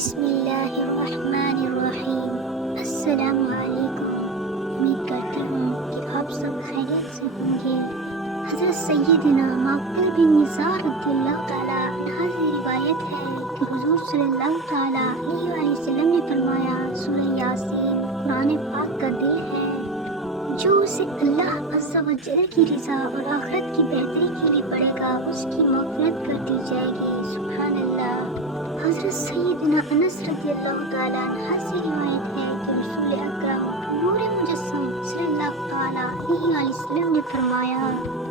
بسم اللہ الرحمن الرحیم۔ السلام علیکم۔ امید کرتی ہوں کہ آپ سب خیریت سے ہوں گے۔ حضرت سیدنا معقل بن یسار رضی اللہ تعالیٰ عنہ سے روایت ہے کہ حضور صلی اللہ تعالیٰ علیہ وآلہ وسلم نے فرمایا، سورہ یاسین قرآن پاک کا دل ہے، جو اسے اللہ عز و جل کی رضا اور آخرت کی بہتری کے لیے پڑھے گا اس کی مغفرت کر دی جائے گی۔ سبحان اللہ۔ حضرت سیدنا انس رضی اللہ تعالیٰ عنہ سے روایت ہے کہ رسول اکرم نور مجسم صلی اللہ تعالیٰ علیہ وآلہ وسلم نے فرمایا،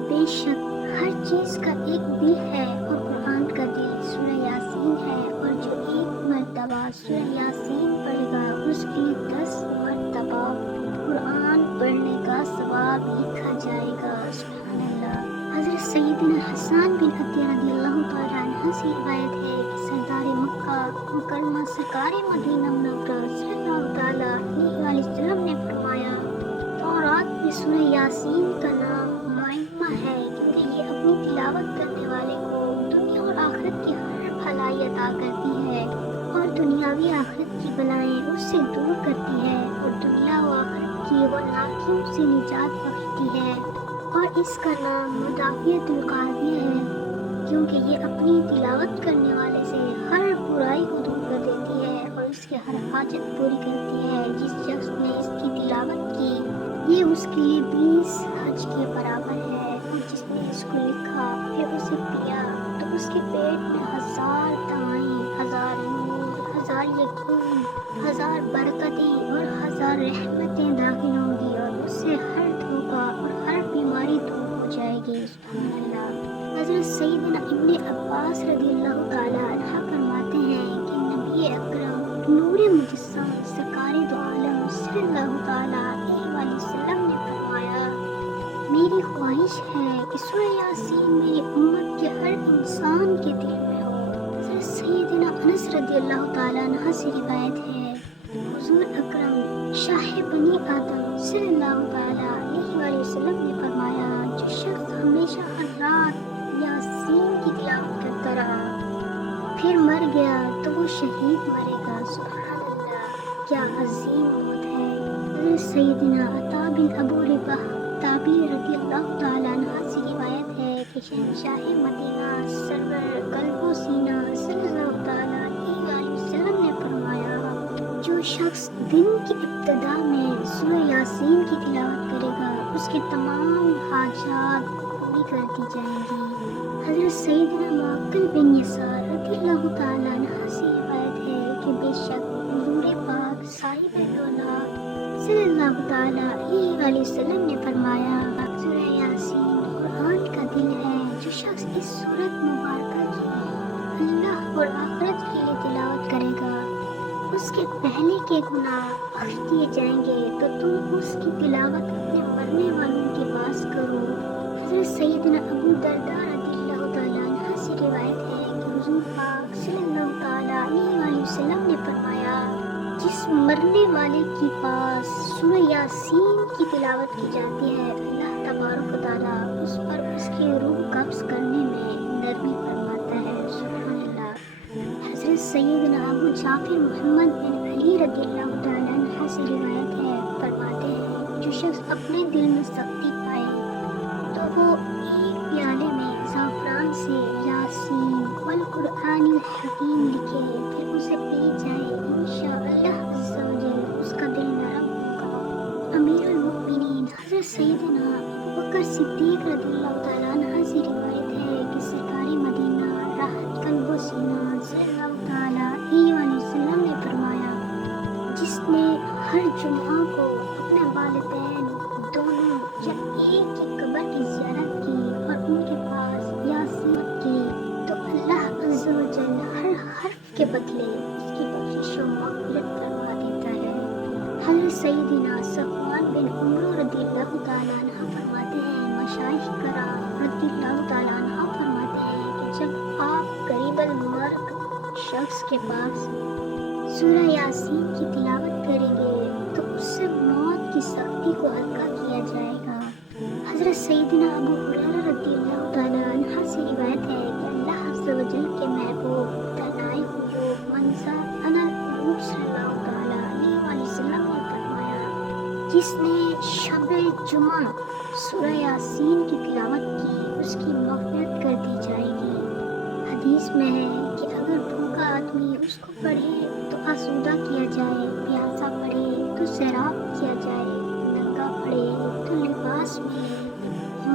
بے شک ہر چیز کا ایک دل ہے اور قرآن کا دل سورہ یاسین ہے، اور جو ایک مرتبہ سورہ یاسین پڑھے گا اس کے لیے 10 مرتبہ قرآن پڑھنے کا ثواب لکھا جائے گا۔ سبحان اللہ۔ حضرت سیدنا حسان بن عطیہ رضی اللہ تعالیٰ عنہ سے روایت ہے کہ سردار مکہ مکرمہ سرکار مدینہ منورہ صلی اللہ تعالیٰ علیہ وآلہ وسلم نے فرمایا، تورات میں سورہ یاسین کا نام معمہ ہے، کیونکہ یہ اپنی تلاوت کرنے والے کو دنیا اور آخرت کی ہر بھلائی عطا کرتی ہے، اور دنیاوی آخرت کی بلائیں اس سے دور کرتی ہے، اور دنیا و آخرت کی غلامیوں سے نجات بخشتی ہے، اور اس کا نام مدافعۃ القاضیہ ہے، کیونکہ یہ اپنی تلاوت کرنے والے سے ہر برائی کو دور کر دیتی ہے اور اس کی ہر حاجت پوری کرتی ہے۔ جس شخص نے اس کی تلاوت کی، یہ اس کے لیے 20 حج کے برابر ہے، اور جس نے اس کو لکھا پھر اسے پیا تو اس کے پیٹ میں 1000 دوائیں، 1000 نور، 1000 یقین، 1000 برکتیں اور 1000 رحمتیں داخل ہوں گی، اور اس سے ہر دھوکہ اور ہر بیماری دور ہو جائے گی۔ سبحان اللہ۔ حضرت سیدنا ابن عباس رضی اللہ تعالیٰ عنہ فرماتے ہیں کہ نبی اکرم نور مجسم سرکار دو عالم صلی اللہ تعالیٰ علیہ وآلہ وسلم نے فرمایا، میری خواہش ہے کہ سورہ یاسین میری امت کے ہر انسان کے دل میں ہو۔ حضرت سیدنا انس رضی اللہ تعالیٰ عنہ سے روایت ہے، حضور اکرم شاہ بنی آدم صلی اللہ تعالیٰ علیہ وآلہ وسلم نے فرمایا، جو شخص ہمیشہ ہر رات یاسین کی تلاوت کرتا رہا پھر مر گیا تو وہ شہید مرے گا۔ سبحان اللہ، کیا عظیم موت ہے۔ حضرت سیدنا عطا بن ابو رباح تابعی رضی اللہ تعالیٰ عنہ سے روایت ہے کہ شہنشاہ مدینہ سرور قلب و سینہ صلی اللہ تعالیٰ علیہ وآلہ وسلم نے فرمایا، جو شخص دن کی ابتدا میں سورہ یاسین کی تلاوت کرے گا اس کے تمام حاجات پوری کر دی جائیں گی۔ حضرت سیدنا معقل بن یسار رضی اللہ تعالیٰ عنہ سے روایت ہے کہ بے شک حضور پاک صاحب دولت صلی اللہ تعالیٰ علیہ وآلہ وسلم نے فرمایا، سورہ یاسین قرآن کا دل ہے، جو شخص اس سورت مبارکہ کی اللہ اور آخرت کے لیے تلاوت کرے گا اس کے پہلے کے گناہ بخش دیے جائیں گے، تو تم اس کی تلاوت اپنے مرنے والوں کے پاس کرو۔ حضرت سیدنا ابو درداء رضی اللہ تعالیٰ عنہ سے روایت ہے کہ حضور پاک صلی اللہ تعالیٰ علیہ وآلہ وسلم نے فرمایا، جس مرنے والے کے پاس سورہ یاسین کی تلاوت کی جاتی ہے، اللہ تبارک و تعالیٰ اس پر اس کی روح قبض کرنے میں نرمی فرماتا ہے۔ سبحان اللہ۔ حضرت سیدنا ابو جعفر محمد بن علی رضی اللہ تعالیٰ عنہ سے روایت ہے، فرماتے ہیں، جو شخص اپنے دل میں سختی پائے تو وہ ایک پیالے میں زعفران سے یاسین والقرآن الحکیم لکھے پھر اسے پی جائے، انشاءاللہ عز و جل اس کا دل نرم ہوگا۔ امیر المؤمنین حضرت سیدنا ابوبکر صدیق رضی اللہ تعالیٰ عنہ سے روایت ہے کہ سرکار مدینہ راحت قلب و سینہ صلی اللہ تعالیٰ علیہ وآلہ وسلم نے فرمایا، جس نے ہر جمعہ کو اپنے والدین دونوں یا ایک کی قبر کی زیارت کی اور ان کے پاس یاسین کی تو اللہ عز و جل ہر حرف کے بدلے اس کی بخشش و مغفرت فرما دیتا ہے۔ حضرت سیدنا صفوان بن عمرو رضی اللہ تعالیٰ عنہ فرماتے ہیں، مشائخ کرام رضی اللہ تعالیٰ عنہ فرماتے ہیں کہ جب آپ قریب المرگ شخص کے پاس سورہ یاسین کی تلاوت کریں گے تو اس سے موت کی سختی کو ہلکا کیا جائے گا۔ حضرت سیدنا ابو ہریرہ رضی اللہ تعالیٰ عنہ سے روایت ہے کہ اللہ عز و جل کے محبوب تنائے ہوئے منظر انا جس نے شب جمعہ سورہ یاسین کی تلاوت کی اس کی مغفرت کر دی جائے گی۔ حدیث میں ہے کہ اگر بھوکا آدمی اس کو پڑھے تو آسودہ کیا جائے، پیاسا پڑھے تو سیراب کیا جائے، ننگا پڑھے تو لباس ملے،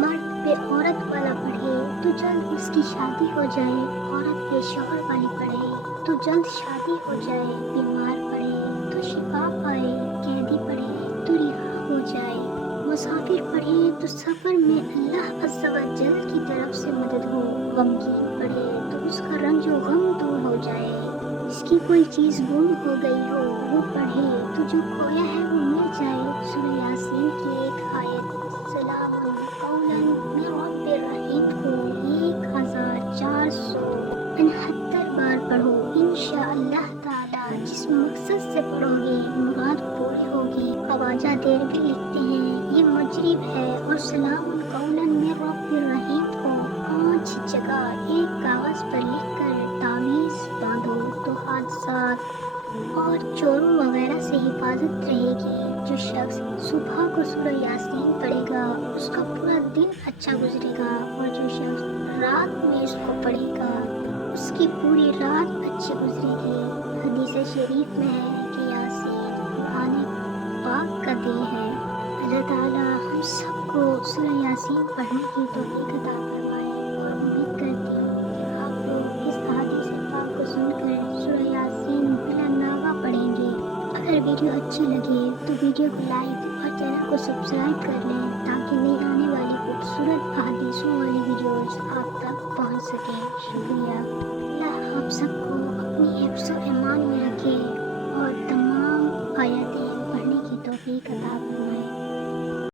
مرد پہ عورت والا پڑھے تو جلد اس کی شادی ہو جائے، عورت پہ شوہر والی پڑھے تو جلد شادی ہو جائے، بیمار پڑھے تو شفا پائے، قیدی پڑھے تو رہا ہو جائے، مسافر پڑھے تو سفر میں اللہ عز و جل کی طرف سے مدد ہو، غمگین پڑھے تو اس کا رنج و غم دور ہو جائے، جس کی کوئی چیز گم ہو گئی ہو وہ پڑھے تو جو کھویا ہے وہ مل جائے۔ سورہ یاسین کی ایک آیت سلام قولا من رب الرحیم کو 1469 بار پڑھو، انشاءاللہ تعالی جس مقصد سے پڑھو گے مراد پوری ہوگی۔ خواجہ دہلوی لکھتے ہیں یہ مجرب ہے اور سلام قولا من رب الرحیم کو 5 جگہ ایک کاغذ پر لکھ کر تعویذ باندھو تو حادثات اور چوروں وغیرہ سے حفاظت رہے گی۔ جو شخص صبح کو سورہ یاسین پڑھے گا اس کا پورا دن اچھا گزرے گا، اور جو شخص رات میں اس کو پڑھے گا اس کی پوری رات اچھی گزرے گی۔ حدیث شریف میں ہے کہ یاسین قرآن پاک کا دل ہے۔ اللہ تعالیٰ ہم سب کو سورہ یاسین پڑھنے کی توفیق عطا فرمائے، اور امید کرتی ہوں کہ آپ لوگ اس احادیث پاک کو سن کر سورہ یاسین بلا ناغہ پڑھیں گے۔ اگر ویڈیو اچھی لگے تو ویڈیو کو لائک اور چینل کو سبسکرائب کر لیں تاکہ نئی آنے والی خوبصورت احادیثوں والی ویڈیوز آپ تک پہنچ سکیں۔ شکریہ۔ اللہ آپ سب کو اپنی حفظ و ایمان میں رکھے اور تمام آیاتیں پڑھنے کی توفیق عطا فرمائے۔